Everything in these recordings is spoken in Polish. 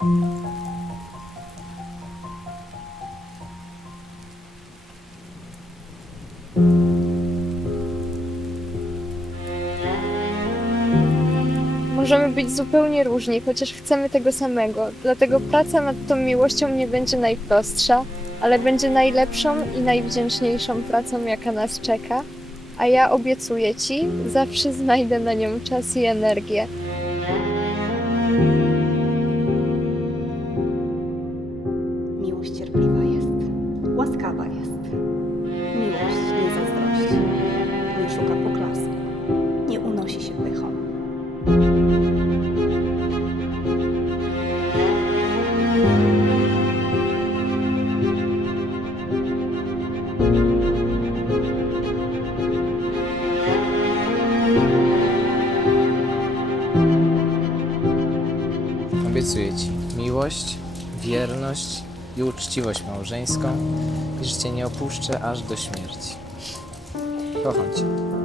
Możemy być zupełnie różni, chociaż chcemy tego samego. Dlatego praca nad tą miłością nie będzie najprostsza, ale będzie najlepszą i najwdzięczniejszą pracą, jaka nas czeka. A ja obiecuję Ci, zawsze znajdę na nią czas i energię. Miłość cierpliwa jest, łaskawa jest. Miłość nie zazdrości, nie szuka poklasku, nie unosi się pychą. Obiecuję Ci miłość, wierność i uczciwość małżeńską i że Cię nie opuszczę aż do śmierci. Kocham Cię.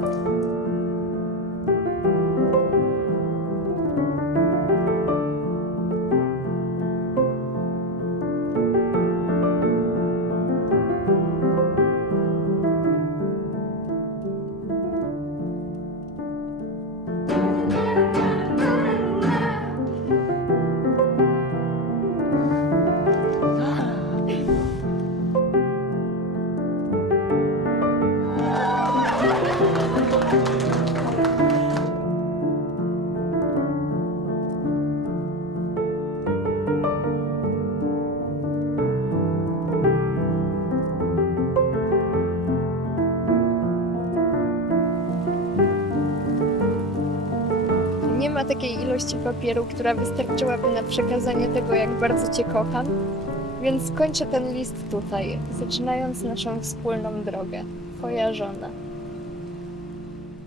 Nie ma takiej ilości papieru, która wystarczyłaby na przekazanie tego, jak bardzo Cię kocham, więc kończę ten list tutaj, zaczynając naszą wspólną drogę. Twoja żona.